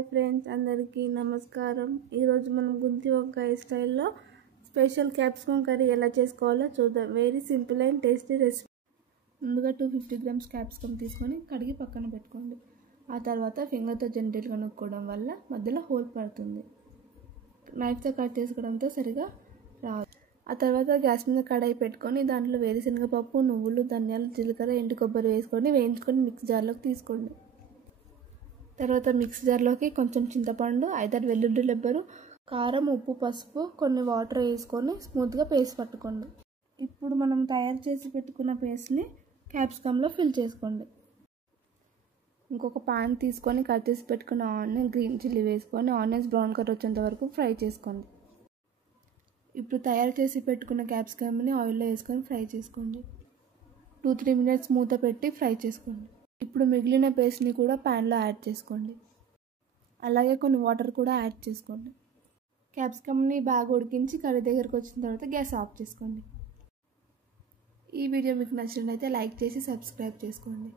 Hi friends, అందరికీ నమస్కారం. ఈరోజు మనం గుంతి వంకాయ స్టైల్లో స్పెషల్ క్యాప్సికమ్ కర్రీ ఎలా చేసుకోవాలో చూద్దాం. Very simple and tasty recipe. ముందుగా 250 గ్రామ్స్ క్యాప్సికమ్ తీసుకొని కడిగి పక్కన పెట్టుకోండి. ఆ తర్వాత ఫింగర్తో జెంటిల్గా నొక్కోవడం వల్ల మధ్యలో హోల్ పడుతుంది. నైఫ్తో కట్ చేసుకోవడంతో సరిగా రాదు. ఆ తర్వాత గ్యాస్ మీద కడాయి పెట్టుకొని దాంట్లో వేరుశనగపప్పు, నువ్వులు, ధనియాలు, జీలకర్ర, ఎండు కొబ్బరి వేసుకొని వేయించుకొని మిక్సీ జార్లోకి తీసుకోండి. తర్వాత మిక్సీ జార్లోకి కొంచెం చింతపండు, 5-6 వెల్లుల్లి రెబ్బలు, కారం, ఉప్పు, పసుపు, కొన్ని వాటర్ వేసుకొని స్మూత్గా పేస్ట్ పట్టుకోండి. ఇప్పుడు మనం తయారు చేసి పెట్టుకున్న పేస్ట్ని క్యాప్సికమ్లో ఫిల్ చేసుకోండి. ఇంకొక పాన్ తీసుకొని కట్ చేసి పెట్టుకున్న ఆనియన్, గ్రీన్ చిల్లీ వేసుకొని ఆనియన్స్ బ్రౌన్ కలర్ వచ్చేంత వరకు ఫ్రై చేసుకోండి. ఇప్పుడు తయారు చేసి పెట్టుకున్న క్యాప్సికమ్ని ఆయిల్లో వేసుకొని ఫ్రై చేసుకోండి. 2-3 మినిట్స్ మూత పెట్టి ఫ్రై చేసుకోండి. ఇప్పుడు మిగిలిన పేస్ట్ని కూడా ప్యాన్లో యాడ్ చేసుకోండి. అలాగే కొన్ని వాటర్ కూడా యాడ్ చేసుకోండి. క్యాప్సికమ్ని బాగా ఉడికించి కర్రీ దగ్గరకు వచ్చిన తర్వాత గ్యాస్ ఆఫ్ చేసుకోండి. ఈ వీడియో మీకు నచ్చినట్లయితే లైక్ చేసి సబ్స్క్రైబ్ చేసుకోండి.